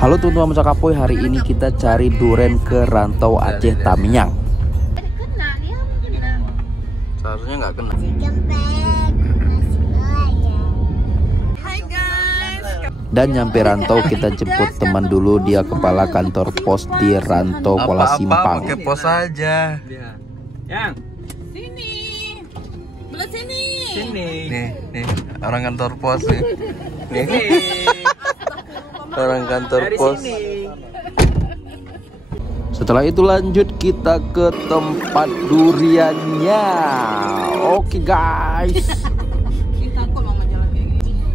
Halo teman-teman Cakapoy, hari ini kita cari duren ke Rantau Aceh Tamiang. Seharusnya nggak kena. Dan nyampe Rantau kita jemput teman dulu, dia kepala kantor pos di Rantau Kuala Simpang. Pakai pos aja. Yang sini, belah sini. Nih, orang kantor pos nih. Nih. Orang kantor pos. Setelah itu lanjut kita ke tempat duriannya. Oke guys. Kita kok mau jalan kayak gini.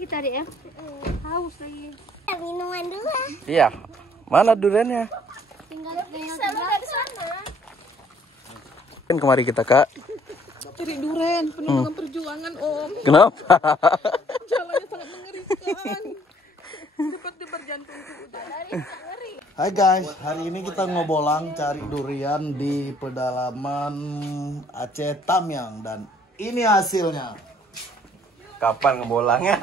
Kita deh ya. Haus lagi. Minuman dulu. Iya. Mana duriannya? Tinggal di sana. Kan kemari kita, Kak. Cari duren, penuh dengan perjuangan, Om. Kenapa? Jalannya sangat mengerikan. Debar-debar jantungku udah. Hai guys, hari ini kita ngobolang cari durian di pedalaman Aceh Tamiang dan ini hasilnya. Kapan ngebolangnya?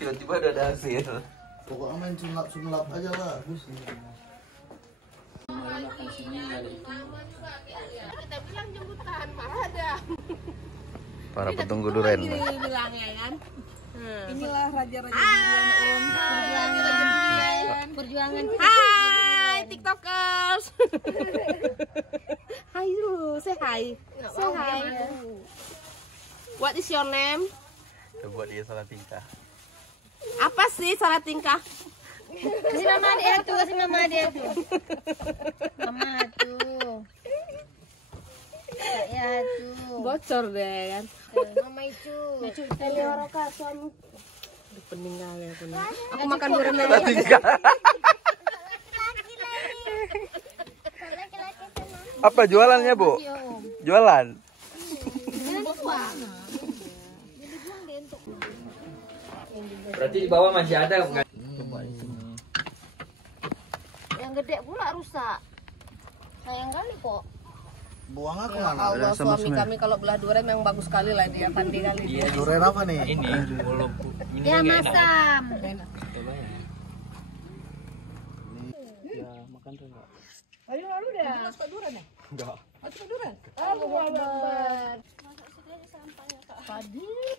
Tiba-tiba udah ada hasil. Pokoknya main sunlap aja lah. Kita bilang jemputan marah dah. Para petunggu duren. Bilangnya kan. Inilah raja-raja durian, Om. Perjuangan. Hai TikTokers. Hai dulu, say hi. Say hi. What is your name? Coba dia salah tingkah. Apa sih salah tingkah? Kasih nama dia tuh, kasih nama dia tuh. Mama tuh. Ya tuh. Bocor deh kan. Mama itu. Elioroka suami. Peninggalnya pun. Aku makan durian lagi. Apa jualannya, Bu? Jualan? Berarti di bawah masih ada nggak? Yang gede pula rusak. Sayang kali kok. Buangnya Ya kemana? Allah, suami kami kalau belah durian memang bagus sekali lah dia, pandai kali dia. Durian apa nih? Ini belum. Ini Ya nggak enak. masam. Ayo lalu dah. Masuk durian ya? Enggak. Masuk durian? Oh, Akbar.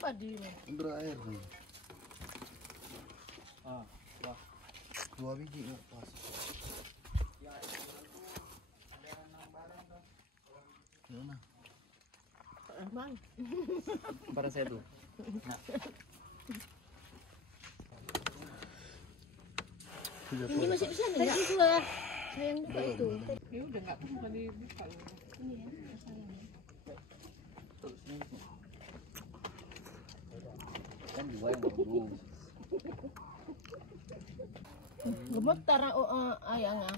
Padi. Berair. Dua biji nggak pas. Para saya tuh. Ini masih bisa nih enggak juga. Sayang juga itu. Ya udah enggak apa-apa dibuka. Kan dua yang bagus. Gemetar ayangnya.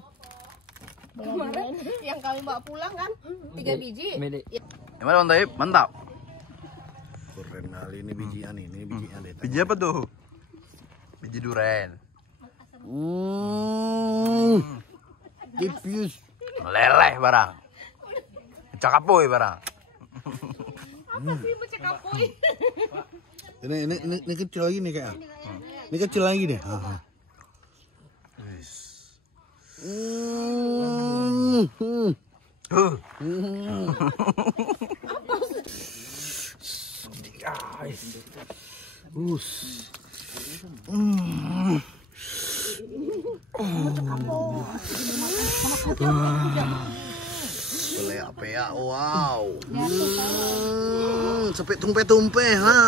Kemarin yang kami bawa pulang kan 3 biji. Gimana Bang Taib? Mantap. Keren kali ini bijian ini bijian deh. Biji apa tuh? Biji duren. Tipis. Meleleh barang. Cakapoy barang. Apa sih bocah kapoy? Ini kecil lagi nih kayak. Ini kecil lagi deh. Boleh apa ya? Wow. Sampai tumpe-tumpe, ha.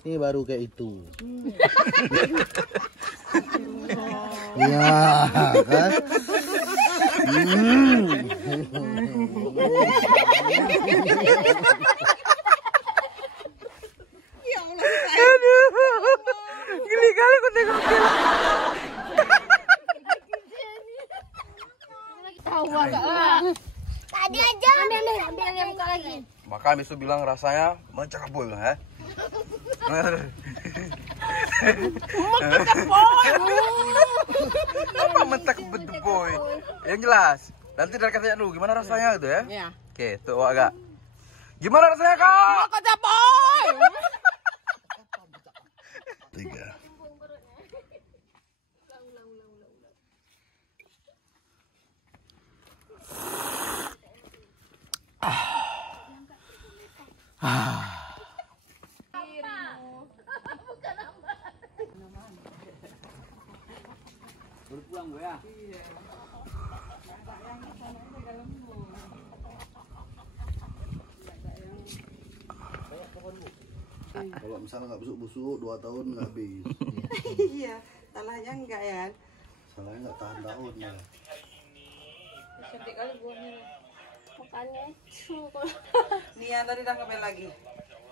Ini baru kayak itu. Iya, kan? Geli kali aku tengok dia. Tahu enggak lah. Tadi aja. Ambil yang buka lagi. Maka besok bilang rasanya mencakapoy ya. mentak boy. Yang jelas. Nanti dari katanya dulu gimana rasanya gitu ya? Iya. Oke, tuh agak. Gimana rasanya kak? Kata boy. 3. Baru pulang gue ya. Kalau misalnya nggak busuk-busuk 2 tahun nggak habis. Iya, salahnya enggak ya. Salahnya nggak tahan tahun ya. Cantik kali buahnya. Makanya Nia tadi dah kembali lagi.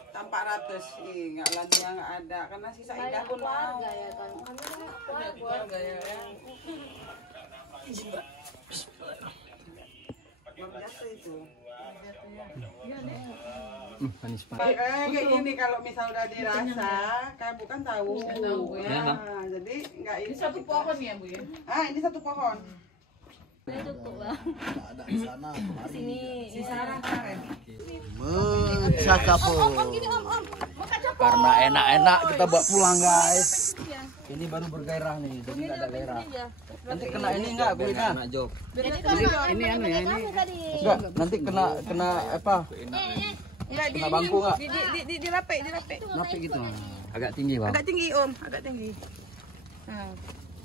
Tampak ratus, nggak lagi yang nggak ada karena sisa Indah pun mau. keluarga ya kan. Banyak keluarga ya. Belum jatuh itu. Manis banget. Makanya kayak gini kalau misal udah dirasa, kayak bukan tahu. Ya, jadi nggak ini satu pohon ya bu ya? Ah ini satu pohon. Nggak ada di sana. Sini. Di sana kemarin. Mencakapo. Karena enak-enak kita bawa pulang guys. Ini baru bergairah nih, jadi nggak ada gairah. Nanti kena ini nggak kulitnya? Enak Job. Ini anu ya ini. Enggak, nanti kena apa? Kena bangku nggak? Dirapek. Napi gitu. Agak tinggi bang. Agak tinggi om, agak tinggi.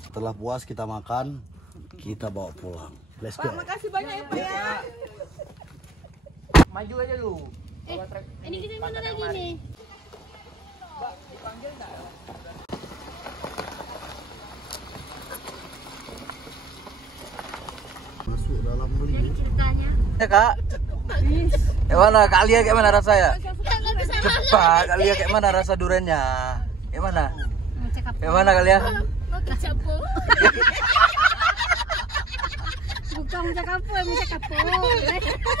Setelah puas kita makan, kita bawa pulang. Let's go. Makasih banyak ya Pak ya. Maju aja lu. Ini kita mana lagi nih? Masuk dalam beli. Ceritanya. Ya kak. Gimana Kak Lia kayak mana rasanya? Cepat Kak Lia kayak mana rasa duriannya? Gimana? Gimana Kak Lia? Mau kecapo. Bukan mau cakapo, mau cakapo. Mau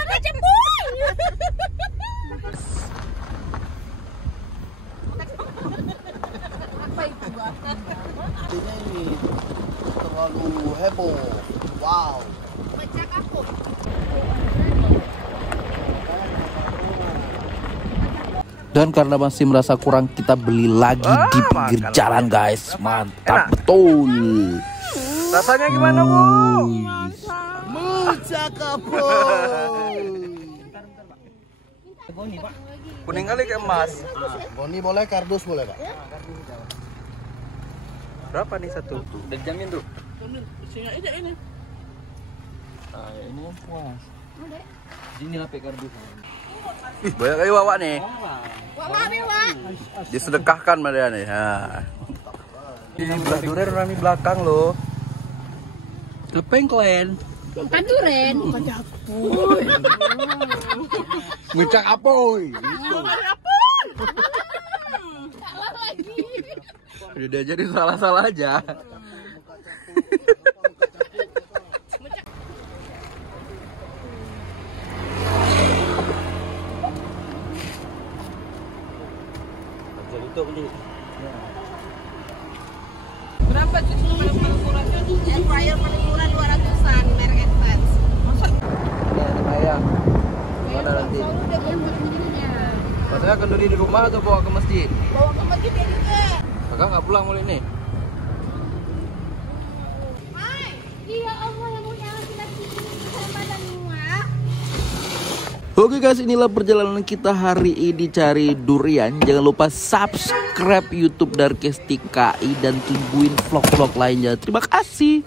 kecapo. Ini terlalu heboh. Wow. Dan karena masih merasa kurang, kita beli lagi di pinggir jalan guys. Mantap betul. Rasanya gimana bu? Mencakapo. Kuning kali kayak emas. Boni boleh, kardus boleh pak. Berapa nih satu? Udah dijamin tuh. Nah, ini kan puas. Sini lah kardus. Ih, banyak kali bawa nih. Disedekahkan sama dia nih. Ini belah durian rami belakang loh. Lepeng klen. Bukan duren. Ngecak apoy. Udah jadi salah-salah aja. Berapa cuci paling murahnya? Air fryer paling murah 200-an, merek Advance. Ayam. Mana nanti? Katanya kenduri di rumah atau bawa ke masjid? Bawa ke masjid ya juga. Kakak nggak pulang mulai nih. Iya Allah yang punya laki-laki sama dan muah. Oke guys, inilah perjalanan kita hari ini cari durian. Jangan lupa subscribe YouTube Darkes TKI dan tungguin vlog-vlog lainnya. Terima kasih.